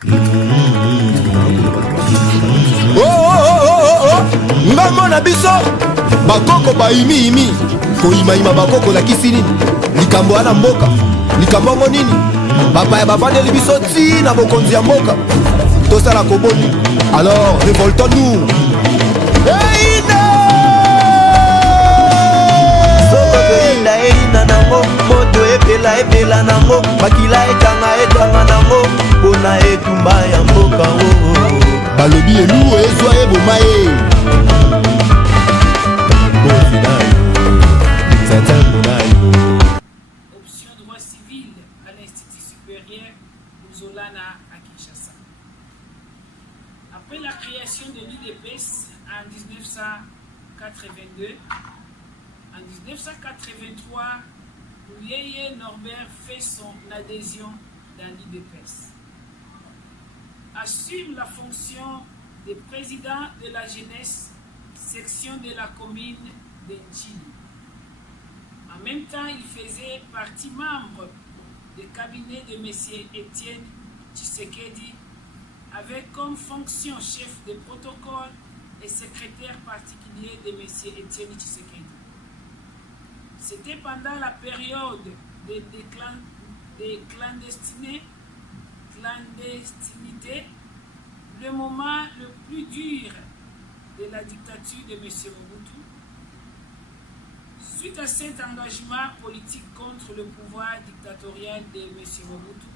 Oh oh oh oh oh Ngamo na biso bakoko baimi koyimayima bakoko na kisini likambo wana mboka likambo ngo nini papa ya bavandeli biso ti na bokonzi ya mboka tosala koboni alors révoltons-nous. Eina nango moto ebela nango makila etanga nango mpona etumba ya mboka balobi elu ezwa eboma ye Option droit civil à l'Institut supérieur Buzolana à Kinshasa. Après la création de l'UDPS en 1982, en 1983, Luyeye Norbert fait son adhésion dans l'UDPS. Assume la fonction de président de la jeunesse, section de la commune de Nchili. En même temps, il faisait partie membre du cabinet de M. Étienne Tshisekedi, avec comme fonction chef de protocole et secrétaire particulier de M. Étienne Tshisekedi. C'était pendant la période de clandestinité, le moment le plus dur de la dictature de M. Mobutu. Suite à cet engagement politique contre le pouvoir dictatorial de M. Mobutu,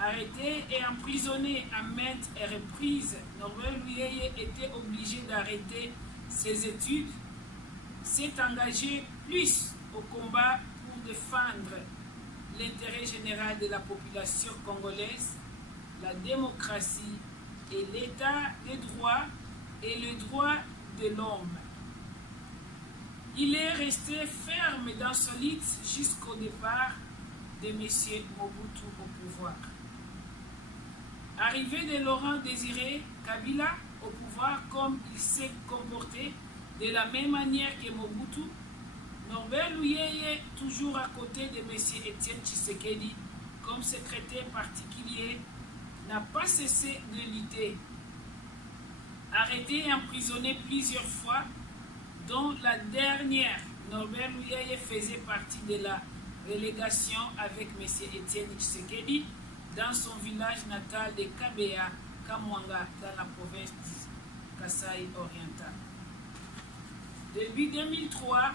arrêté et emprisonné à maintes reprises, Norbert Luyeye était obligé d'arrêter ses études, s'est engagé plus au combat pour défendre l'intérêt général de la population congolaise, la démocratie et l'état de droit et le droit de l'homme. Il est resté ferme dans son lit jusqu'au départ de M. Mobutu au pouvoir. Arrivé de Laurent Désiré Kabila au pouvoir, comme il s'est comporté de la même manière que Mobutu, Norbert Luyeye, toujours à côté de M. Étienne Tshisekedi, comme secrétaire particulier, n'a pas cessé de lutter. Arrêté et emprisonné plusieurs fois, dont la dernière, Norbert Luyeye faisait partie de la relégation avec M. Étienne Tshisekedi dans son village natal de Kabea, Kamwanga, dans la province du Kasaï oriental. Début 2003,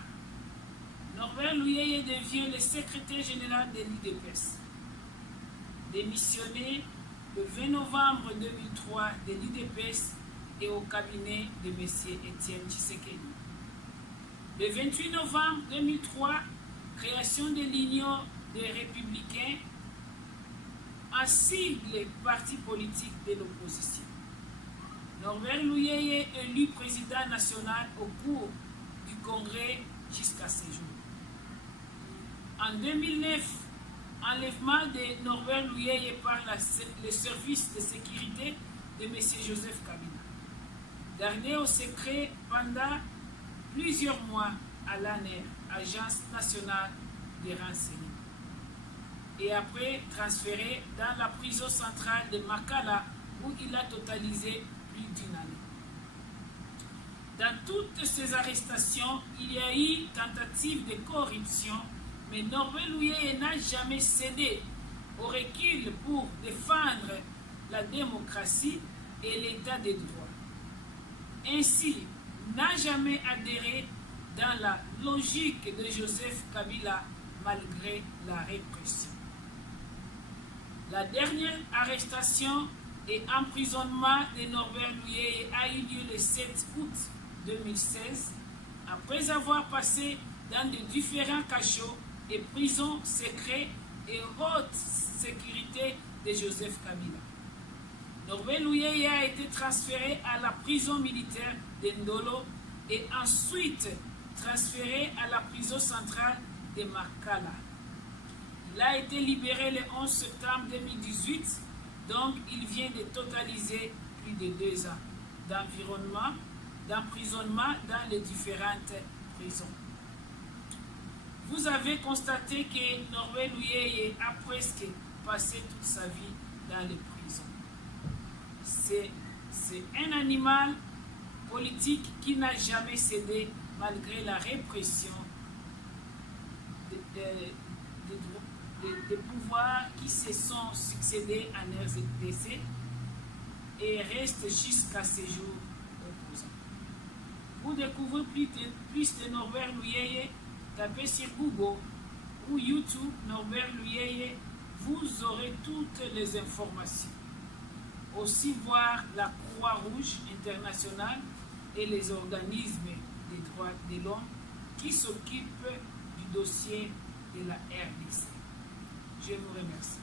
Norbert Luyeye devient le secrétaire général de l'UDPS. Démissionné le 20 novembre 2003 de l'UDPS et au cabinet de M. Étienne Tshisekedi. Le 28 novembre 2003, création de l'Union des Républicains, un sigle parti politique de l'opposition. Norbert Luyeye élu président national au cours du congrès jusqu'à ce jour. En 2009, enlèvement de Norbert Luyeye par le service de sécurité de M. Joseph Kabila. Gardé au secret pendant plusieurs mois à l'ANR, Agence nationale des renseignements. Et après transféré dans la prison centrale de Makala où il a totalisé plus d'une année. Dans toutes ces arrestations, il y a eu tentative de corruption, mais Norbert Luyeye n'a jamais cédé au recul pour défendre la démocratie et l'état de droit. Ainsi, n'a jamais adhéré dans la logique de Joseph Kabila malgré la répression. La dernière arrestation et emprisonnement de Norbert Luyeye a eu lieu le 7 août 2016, après avoir passé dans de différents cachots et prisons secrets et haute sécurité de Joseph Kabila. Norbert Luyeye a été transféré à la prison militaire de Ndolo et ensuite transféré à la prison centrale de Makala. Il a été libéré le 11 septembre 2018, donc il vient de totaliser plus de 2 ans d'emprisonnement dans les différentes prisons. Vous avez constaté que Norbert Luyeye a presque passé toute sa vie dans les prisons. C'est un animal politique qui n'a jamais cédé malgré la répression des pouvoirs qui se sont succédés en RDC et reste jusqu'à ce jour opposant. Pour découvrir plus de Norbert Luyeye, tapez sur Google ou YouTube Norbert Luyeye, vous aurez toutes les informations. Aussi voir la Croix-Rouge internationale et les organismes des droits de l'homme qui s'occupent du dossier de la RDC. Je vous remercie.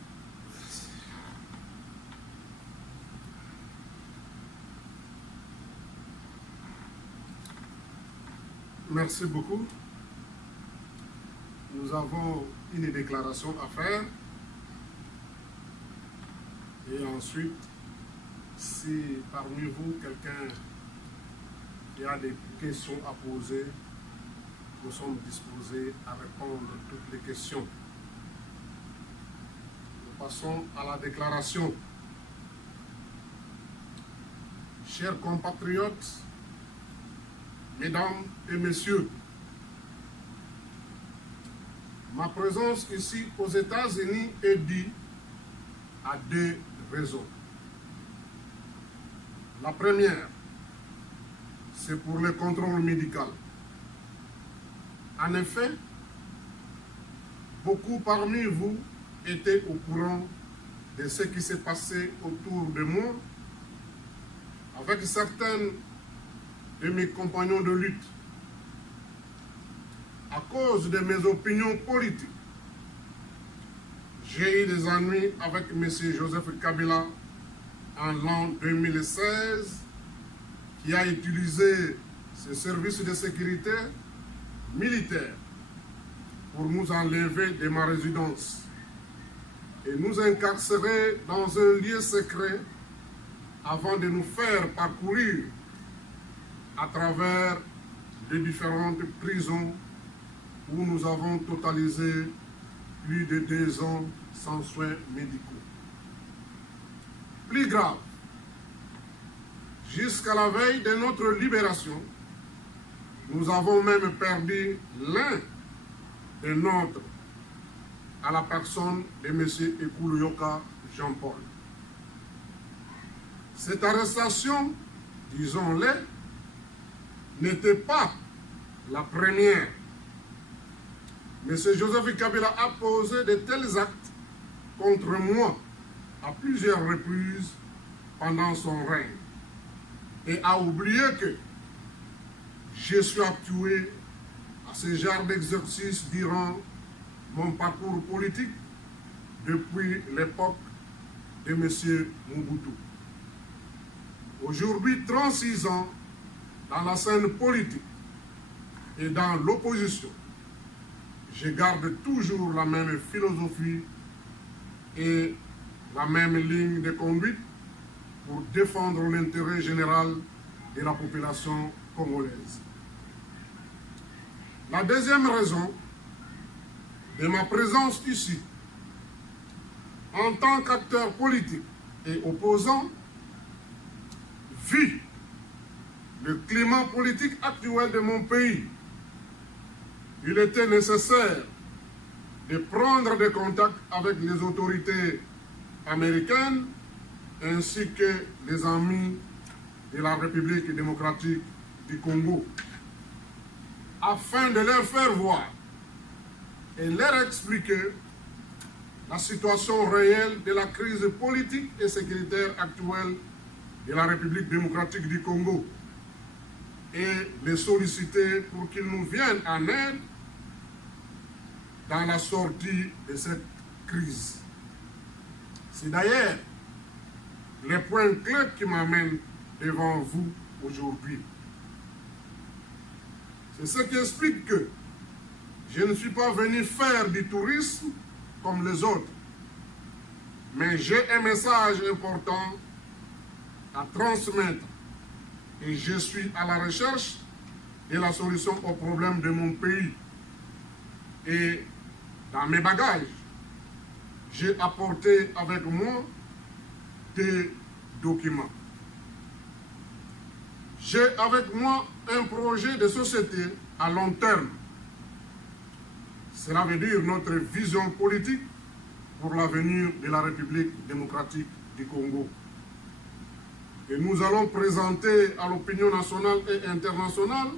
Merci beaucoup. Nous avons une déclaration à faire. Et ensuite, si parmi vous, quelqu'un qui a des questions à poser, nous sommes disposés à répondre à toutes les questions. Nous passons à la déclaration. Chers compatriotes, Mesdames et Messieurs, ma présence ici aux États-Unis est due à deux raisons. La première, c'est pour le contrôle médical. En effet, beaucoup parmi vous étaient au courant de ce qui s'est passé autour de moi avec certains de mes compagnons de lutte. À cause de mes opinions politiques, j'ai eu des ennuis avec M. Joseph Kabila en l'an 2016, qui a utilisé ses services de sécurité militaire pour nous enlever de ma résidence et nous incarcérer dans un lieu secret avant de nous faire parcourir à travers les différentes prisons où nous avons totalisé plus de 2 ans sans soins médicaux. Plus grave, jusqu'à la veille de notre libération, nous avons même perdu l'un des nôtres à la personne de M. Ekuluyoka Jean-Paul. Cette arrestation, disons-le, n'était pas la première. M. Joseph Kabila a posé de tels actes contre moi à plusieurs reprises pendant son règne et a oublié que je suis habitué à ce genre d'exercice durant mon parcours politique depuis l'époque de M. Mobutu. Aujourd'hui, 36 ans dans la scène politique et dans l'opposition, je garde toujours la même philosophie et la même ligne de conduite pour défendre l'intérêt général de la population congolaise. La deuxième raison de ma présence ici, en tant qu'acteur politique et opposant, vu le climat politique actuel de mon pays, il était nécessaire de prendre des contacts avec les autorités américaines ainsi que les amis de la République démocratique du Congo, afin de leur faire voir et leur expliquer la situation réelle de la crise politique et sécuritaire actuelle de la République démocratique du Congo et les solliciter pour qu'ils nous viennent en aide dans la sortie de cette crise. C'est d'ailleurs le point clé qui m'amène devant vous aujourd'hui. C'est ce qui explique que je ne suis pas venu faire du tourisme comme les autres, mais j'ai un message important à transmettre et je suis à la recherche de la solution aux problèmes de mon pays. Et dans mes bagages, j'ai apporté avec moi des documents. J'ai avec moi un projet de société à long terme. Cela veut dire notre vision politique pour l'avenir de la République démocratique du Congo. Et nous allons présenter à l'opinion nationale et internationale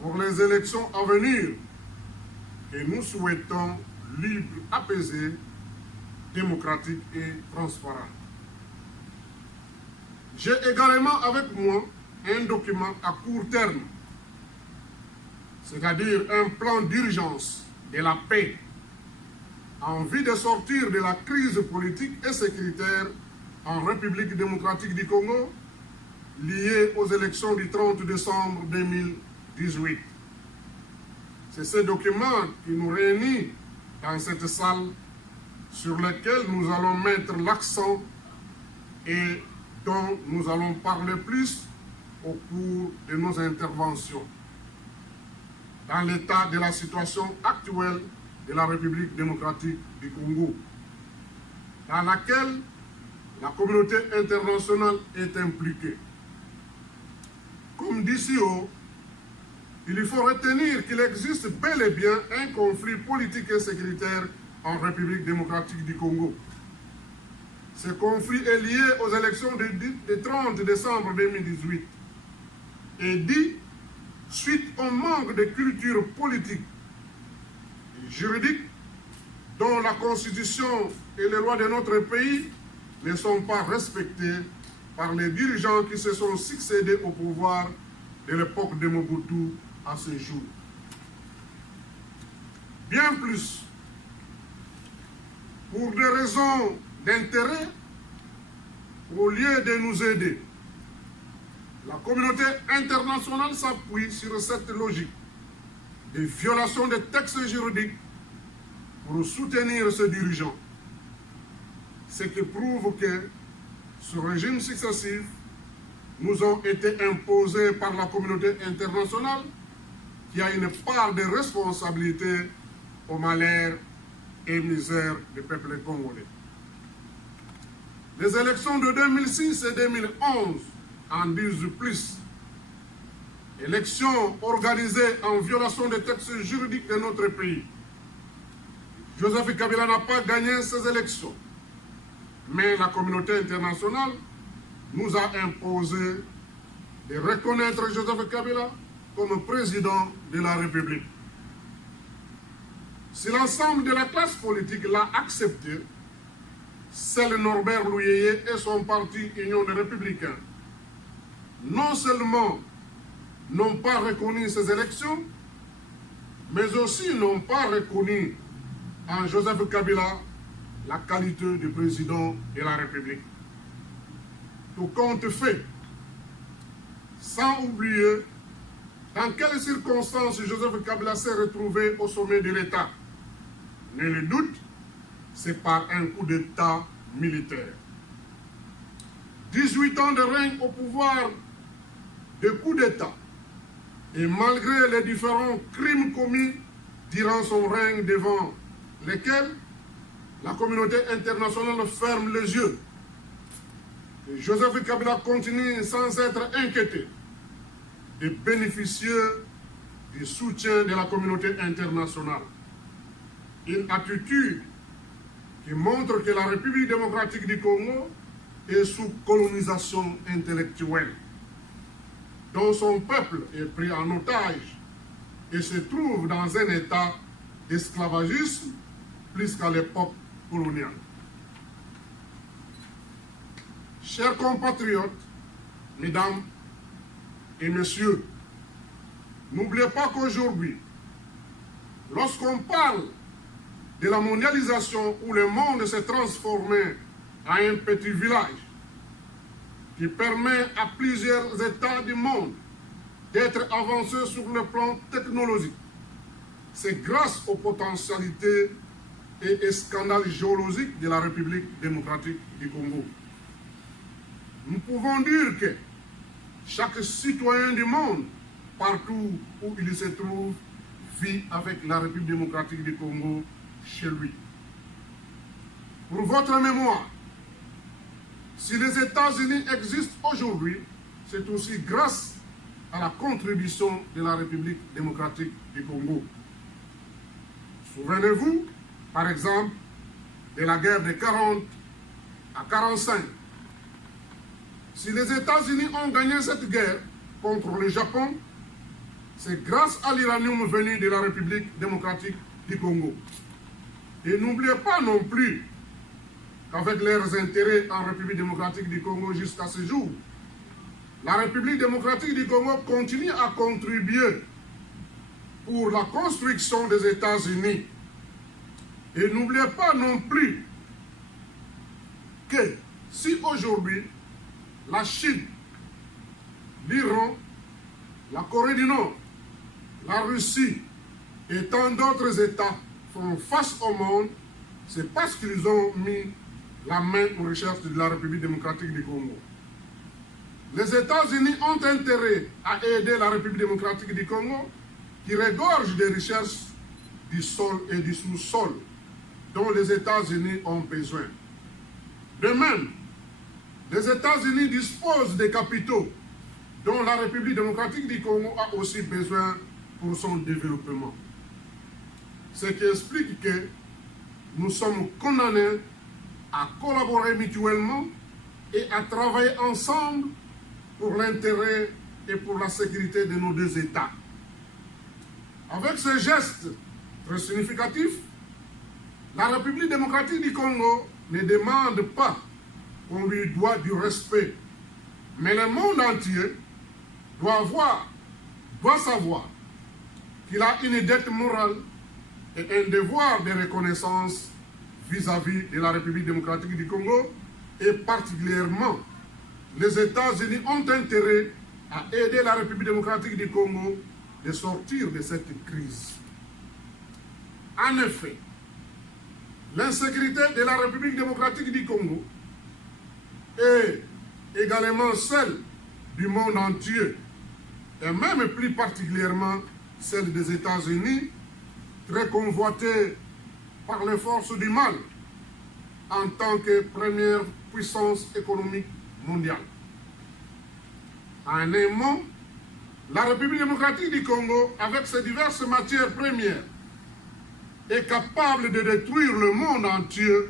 pour les élections à venir que nous souhaitons libres, apaisées, démocratiques et transparentes. J'ai également avec moi un document à court terme, c'est-à-dire un plan d'urgence de la paix en vue de sortir de la crise politique et sécuritaire en République démocratique du Congo liée aux élections du 30 décembre 2018. C'est ce document qui nous réunit dans cette salle sur lequel nous allons mettre l'accent et dont nous allons parler plus au cours de nos interventions dans l'état de la situation actuelle de la République démocratique du Congo, dans laquelle la communauté internationale est impliquée. Comme d'ici haut, il faut retenir qu'il existe bel et bien un conflit politique et sécuritaire en République démocratique du Congo. Ce conflit est lié aux élections du 30 décembre 2018 et dit suite au manque de culture politique et juridique dont la Constitution et les lois de notre pays ne sont pas respectées par les dirigeants qui se sont succédés au pouvoir de l'époque de Mobutu à ce jour. Bien plus, pour des raisons d'intérêt, au lieu de nous aider, la communauté internationale s'appuie sur cette logique de violation des textes juridiques pour soutenir ce dirigeant. Ce qui prouve que ce régime successif nous ont été imposés par la communauté internationale qui a une part de responsabilité au malheur et misère du peuple congolais. Les élections de 2006 et 2011 en disent plus. Élections organisées en violation des textes juridiques de notre pays. Joseph Kabila n'a pas gagné ces élections, mais la communauté internationale nous a imposé de reconnaître Joseph Kabila comme président de la République. Si l'ensemble de la classe politique l'a accepté, seul Norbert Louyeye et son parti Union des Républicains non seulement n'ont pas reconnu ces élections, mais aussi n'ont pas reconnu en Joseph Kabila la qualité de président de la République. Tout compte fait, sans oublier dans quelles circonstances Joseph Kabila s'est retrouvé au sommet de l'État. Nul le doute, c'est par un coup d'État militaire. 18 ans de règne au pouvoir de coup d'État, et malgré les différents crimes commis durant son règne devant lesquels la communauté internationale ferme les yeux, et Joseph Kabila continue sans être inquiété de bénéficier du soutien de la communauté internationale. Une attitude qui montre que la République démocratique du Congo est sous colonisation intellectuelle, dont son peuple est pris en otage et se trouve dans un état d'esclavagisme plus qu'à l'époque coloniale. Chers compatriotes, mesdames et messieurs, n'oubliez pas qu'aujourd'hui, lorsqu'on parle de la mondialisation où le monde s'est transformé en un petit village qui permet à plusieurs États du monde d'être avancés sur le plan technologique, c'est grâce aux potentialités et scandales géologiques de la République démocratique du Congo. Nous pouvons dire que chaque citoyen du monde, partout où il se trouve, vit avec la République démocratique du Congo chez lui. Pour votre mémoire, Si les États-Unis existent aujourd'hui, c'est aussi grâce à la contribution de la République démocratique du Congo. Souvenez-vous, par exemple, de la guerre de 40 à 45. Si les États-Unis ont gagné cette guerre contre le Japon, c'est grâce à l'uranium venu de la République démocratique du Congo. Et n'oubliez pas non plus qu'avec leurs intérêts en République démocratique du Congo jusqu'à ce jour, la République démocratique du Congo continue à contribuer pour la construction des États-Unis. Et n'oubliez pas non plus que si aujourd'hui la Chine, l'Iran, la Corée du Nord, la Russie et tant d'autres États font face au monde, c'est parce qu'ils ont mis la main aux recherches de la République démocratique du Congo. Les États-Unis ont intérêt à aider la République démocratique du Congo qui regorge des recherches du sol et du sous-sol dont les États-Unis ont besoin. De même, les États-Unis disposent des capitaux dont la République démocratique du Congo a aussi besoin pour son développement. Ce qui explique que nous sommes condamnés à collaborer mutuellement et à travailler ensemble pour l'intérêt et pour la sécurité de nos deux États. Avec ce geste très significatif, la République démocratique du Congo ne demande pas qu'on lui doit du respect, mais le monde entier doit savoir qu'il a une dette morale et un devoir de reconnaissance vis-à-vis de la République démocratique du Congo, et particulièrement les États-Unis ont intérêt à aider la République démocratique du Congo de sortir de cette crise. En effet, l'insécurité de la République démocratique du Congo est également celle du monde entier, et même plus particulièrement celle des États-Unis, très convoitée par les forces du mal en tant que première puissance économique mondiale. En un mot, la République démocratique du Congo, avec ses diverses matières premières, est capable de détruire le monde entier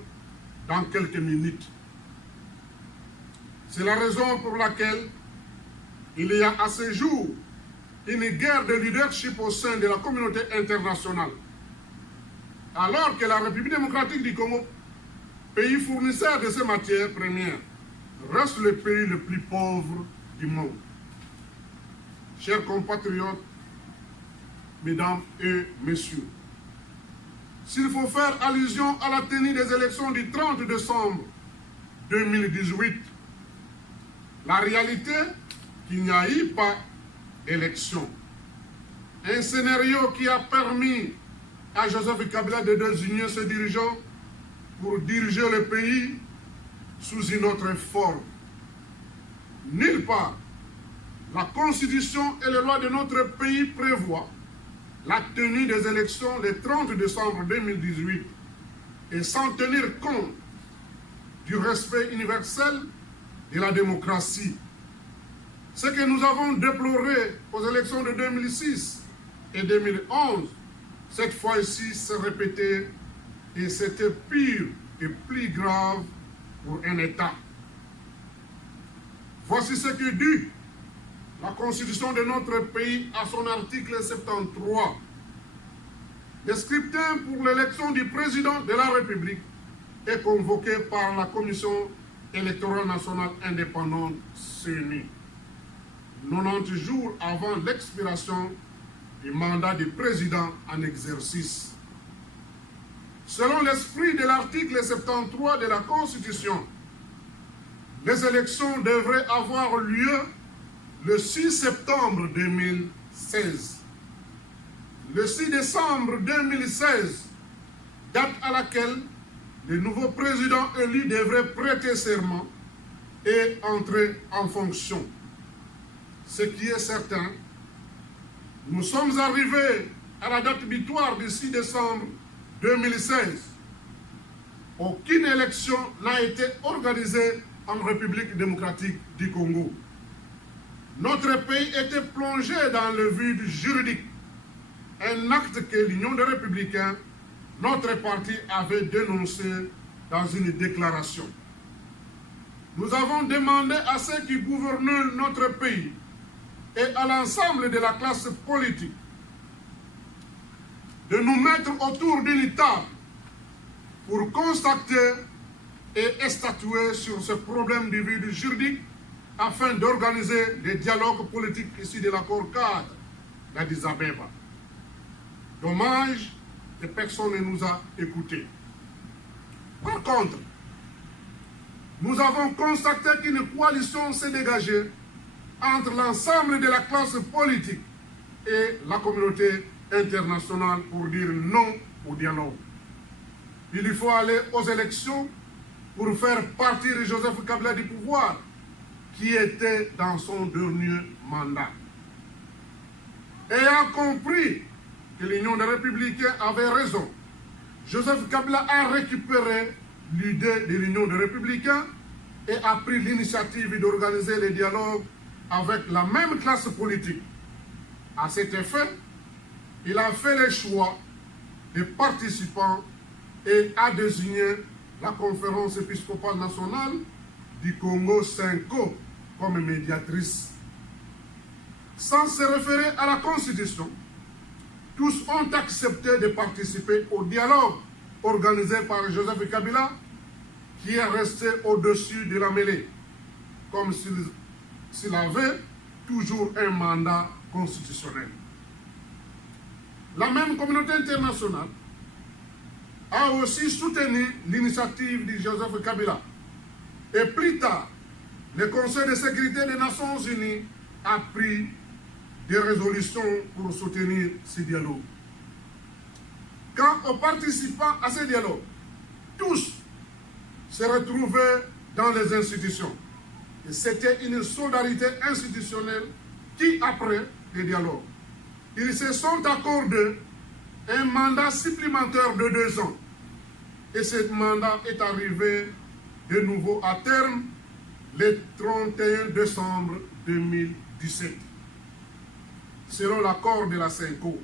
dans quelques minutes. C'est la raison pour laquelle il y a à ce jour une guerre de leadership au sein de la communauté internationale. Alors que la République démocratique du Congo, pays fournisseur de ces matières premières, reste le pays le plus pauvre du monde. Chers compatriotes, mesdames et messieurs, s'il faut faire allusion à la tenue des élections du 30 décembre 2018, la réalité, qu'il n'y a eu pas d'élection. Un scénario qui a permis à Joseph Kabila de désigner ses dirigeants pour diriger le pays sous une autre forme. Nulle part, la Constitution et les lois de notre pays prévoient la tenue des élections le 30 décembre 2018 et sans tenir compte du respect universel de la démocratie. Ce que nous avons déploré aux élections de 2006 et 2011, cette fois-ci s'est répété et c'était pire et plus grave pour un État. Voici ce que dit la Constitution de notre pays à son article 73. Le scrutin pour l'élection du président de la République est convoqué par la Commission électorale nationale indépendante CENI, 90 jours avant l'expiration du mandat du président en exercice. Selon l'esprit de l'article 73 de la Constitution, les élections devraient avoir lieu le 6 septembre 2016. Le 6 décembre 2016, date à laquelle le nouveau président élu devrait prêter serment et entrer en fonction. Ce qui est certain, nous sommes arrivés à la date butoir du 6 décembre 2016. Aucune élection n'a été organisée en République démocratique du Congo. Notre pays était plongé dans le vide juridique, un acte que l'Union des Républicains, notre parti, avait dénoncé dans une déclaration. Nous avons demandé à ceux qui gouvernent notre pays et à l'ensemble de la classe politique de nous mettre autour d'une table pour constater et statuer sur ce problème du vide juridique afin d'organiser des dialogues politiques issus de l'accord cadre d'Addis Abeba. Dommage que personne ne nous a écoutés. Par contre, nous avons constaté qu'une coalition s'est dégagée entre l'ensemble de la classe politique et la communauté internationale pour dire non au dialogue. Il faut aller aux élections pour faire partir Joseph Kabila du pouvoir, qui était dans son dernier mandat. Ayant compris que l'Union des Républicains avait raison, Joseph Kabila a récupéré l'idée de l'Union des Républicains et a pris l'initiative d'organiser les dialogues avec la même classe politique. À cet effet, il a fait le choix des participants et a désigné la conférence épiscopale nationale du Congo, CENCO, comme médiatrice. Sans se référer à la Constitution, tous ont accepté de participer au dialogue organisé par Joseph Kabila, qui est resté au-dessus de la mêlée, comme s'il avait toujours un mandat constitutionnel. La même communauté internationale a aussi soutenu l'initiative de Joseph Kabila. Et plus tard, le Conseil de sécurité des Nations Unies a pris des résolutions pour soutenir ce dialogue. Quant aux participants à ce dialogue, tous se retrouvaient dans les institutions. Et c'était une solidarité institutionnelle qui, après le dialogue, ils se sont accordés un mandat supplémentaire de 2 ans. Et ce mandat est arrivé de nouveau à terme le 31 décembre 2017. Selon l'accord de la CENCO,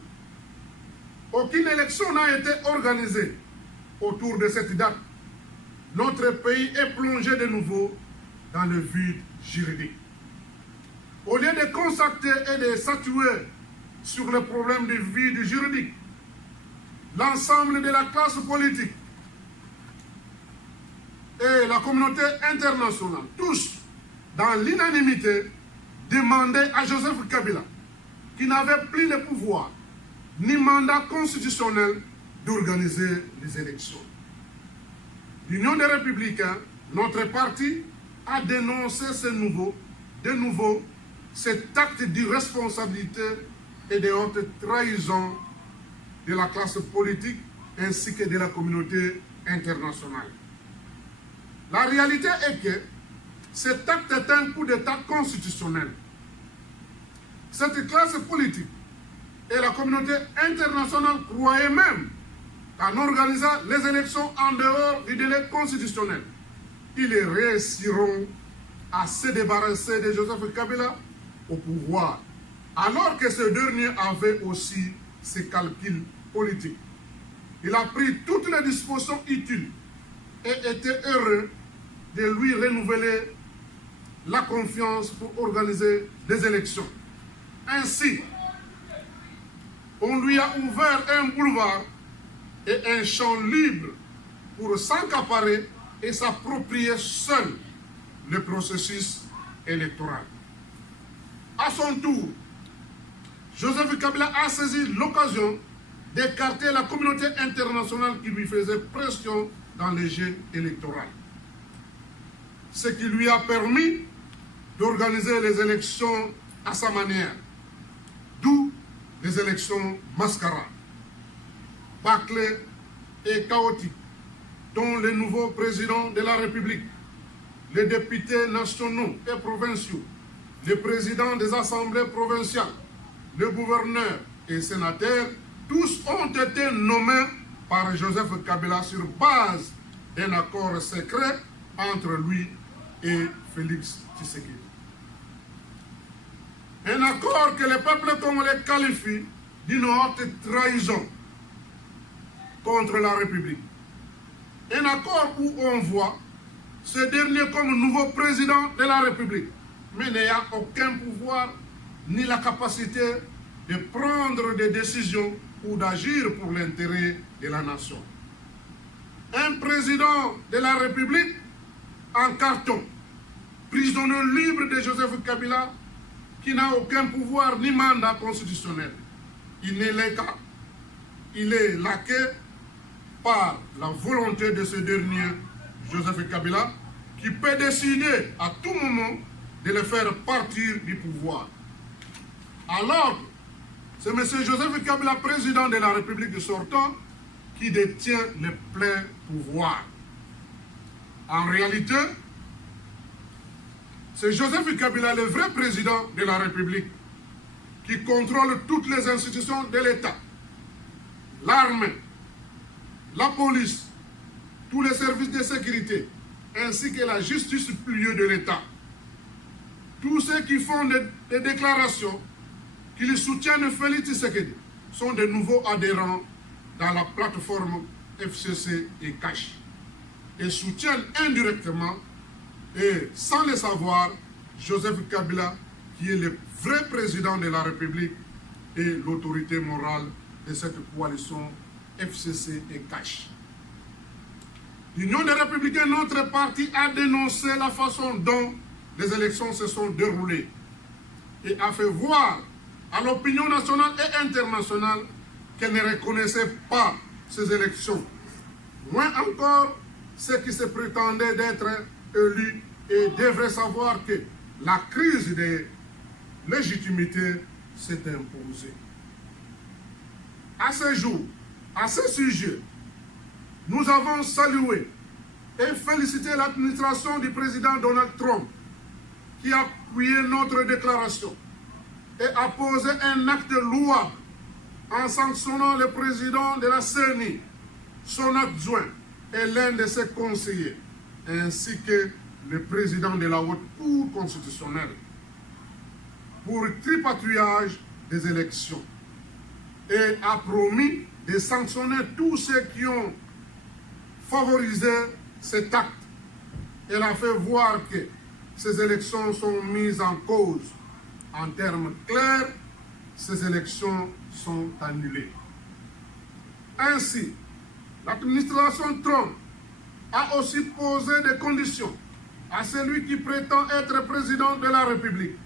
aucune élection n'a été organisée autour de cette date. Notre pays est plongé de nouveau dans le vide juridique. Au lieu de constater et de statuer sur le problème du vide juridique, l'ensemble de la classe politique et la communauté internationale, tous, dans l'unanimité, demandaient à Joseph Kabila, qui n'avait plus le pouvoir ni mandat constitutionnel, d'organiser les élections. L'Union des Républicains, notre parti, a dénoncé de nouveau cet acte d'irresponsabilité et de haute trahison de la classe politique ainsi que de la communauté internationale. La réalité est que cet acte est un coup d'État constitutionnel. Cette classe politique et la communauté internationale croyaient même qu'en organisant les élections en dehors du délai constitutionnel, ils réussiront à se débarrasser de Joseph Kabila au pouvoir, alors que ce dernier avait aussi ses calculs politiques. Il a pris toutes les dispositions utiles et était heureux de lui renouveler la confiance pour organiser des élections. Ainsi, on lui a ouvert un boulevard et un champ libre pour s'accaparer et s'approprier seul le processus électoral. À son tour, Joseph Kabila a saisi l'occasion d'écarter la communauté internationale qui lui faisait pression dans les jeux électoraux. Ce qui lui a permis d'organiser les élections à sa manière, d'où les élections mascarades, bâclées et chaotiques, dont le nouveau président de la République, les députés nationaux et provinciaux, les présidents des assemblées provinciales, le gouverneur et sénateurs, tous ont été nommés par Joseph Kabila sur base d'un accord secret entre lui et Félix Tshisekedi. Un accord que le peuple congolais qualifie d'une haute trahison contre la République. Un accord où on voit ce dernier comme nouveau président de la République, mais n'ayant aucun pouvoir ni la capacité de prendre des décisions ou d'agir pour l'intérêt de la nation. Un président de la République en carton, prisonnier libre de Joseph Kabila, qui n'a aucun pouvoir ni mandat constitutionnel. Il n'est l'état, il est laqué par la volonté de ce dernier, Joseph Kabila, qui peut décider à tout moment de le faire partir du pouvoir. Alors, c'est M. Joseph Kabila, président de la République sortant, qui détient le plein pouvoir. En réalité, c'est Joseph Kabila, le vrai président de la République, qui contrôle toutes les institutions de l'État, l'armée, la police, tous les services de sécurité, ainsi que la justice pliée de l'État. Tous ceux qui font des déclarations qui le soutiennent Félix Tshisekedi sont de nouveaux adhérents dans la plateforme FCC et Cash et soutiennent indirectement et sans le savoir Joseph Kabila, qui est le vrai président de la République et l'autorité morale de cette coalition FCC et Cash. L'Union des Républicains, notre parti, a dénoncé la façon dont les élections se sont déroulées et a fait voir à l'opinion nationale et internationale qu'elle ne reconnaissait pas ces élections. Moins encore ceux qui se prétendaient d'être élus et devraient savoir que la crise de légitimité s'est imposée. À ce jour, à ce sujet, nous avons salué et félicité l'administration du président Donald Trump qui a appuyé notre déclaration et a posé un acte louable en sanctionnant le président de la CENI, son adjoint et l'un de ses conseillers, ainsi que le président de la Haute Cour constitutionnelle, pour tripatouillage des élections, et a promis de sanctionner tous ceux qui ont favorisé cet acte. Elle a fait voir que ces élections sont mises en cause. En termes clairs, ces élections sont annulées. Ainsi, l'administration Trump a aussi posé des conditions à celui qui prétend être président de la République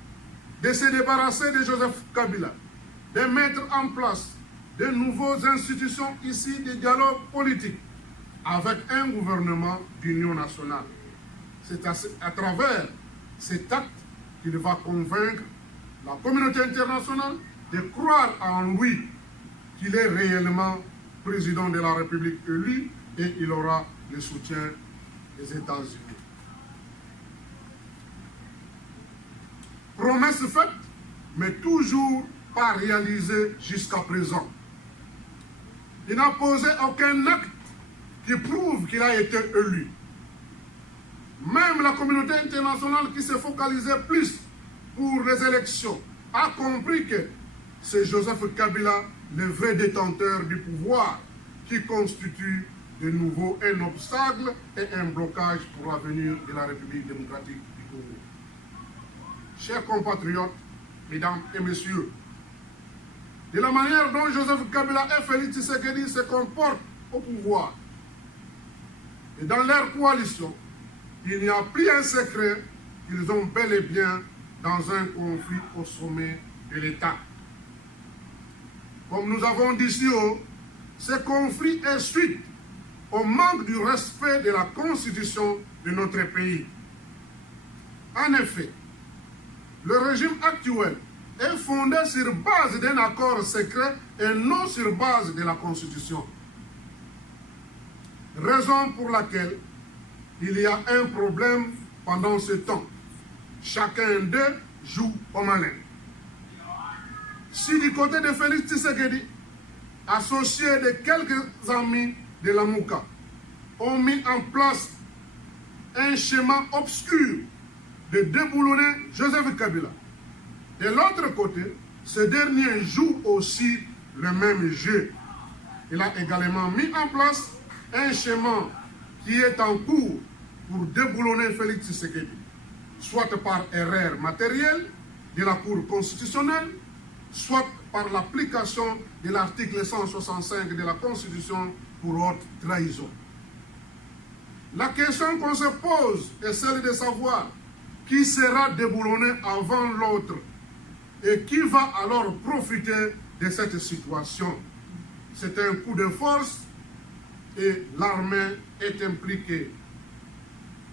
de se débarrasser de Joseph Kabila, de mettre en place de nouvelles institutions ici de dialogue politique avec un gouvernement d'union nationale. C'est à travers cet acte qu'il va convaincre la communauté internationale de croire en lui, qu'il est réellement président de la République élu et il aura le soutien des États-Unis. Promesse faite, mais toujours pas réalisée jusqu'à présent. Il n'a posé aucun acte qui prouve qu'il a été élu. Même la communauté internationale qui s'est focalisée plus pour les élections a compris que c'est Joseph Kabila, le vrai détenteur du pouvoir, qui constitue de nouveau un obstacle et un blocage pour l'avenir de la République démocratique du Congo. Chers compatriotes, mesdames et messieurs, de la manière dont Joseph Kabila et Félix Tshisekedi se comportent au pouvoir et dans leur coalition, il n'y a plus un secret qu'ils ont bel et bien dans un conflit au sommet de l'État. Comme nous avons dit si haut, ce conflit est suite au manque du respect de la Constitution de notre pays. En effet, le régime actuel est fondé sur base d'un accord secret et non sur base de la Constitution. Raison pour laquelle il y a un problème pendant ce temps. Chacun d'eux joue au malin. Si du côté de Félix Tshisekedi, associé de quelques amis de la Mouka, ont mis en place un schéma obscur de déboulonner Joseph Kabila. De l'autre côté, ce dernier joue aussi le même jeu. Il a également mis en place un schéma qui est en cours pour déboulonner Félix Tshisekedi, soit par erreur matérielle de la Cour constitutionnelle, soit par l'application de l'article 165 de la Constitution pour haute trahison. La question qu'on se pose est celle de savoir qui sera déboulonné avant l'autre et qui va alors profiter de cette situation. C'est un coup de force et l'armée est impliquée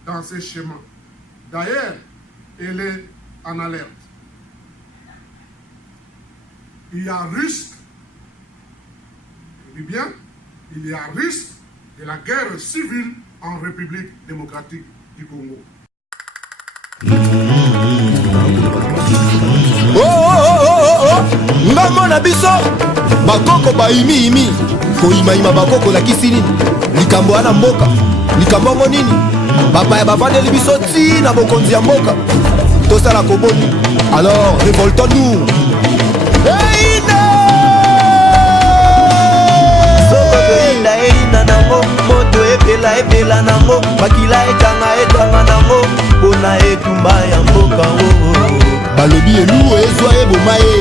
dans ce schéma. D'ailleurs, elle est en alerte. Il y a risque, je dis bien, il y a risque de la guerre civile en République démocratique du Congo. Ngambo na biso bakoko baimi koima bakoko lakisi nini likambo wana mboka likambo ngo nini bapaya bavandeli biso ti na bokonzi ya mboka tosala koboni. Alors révoltons-nous. Eina nango moto epela nango makila etanga nango pona etumba ya mboka. Balobi elu ezwa eboma ye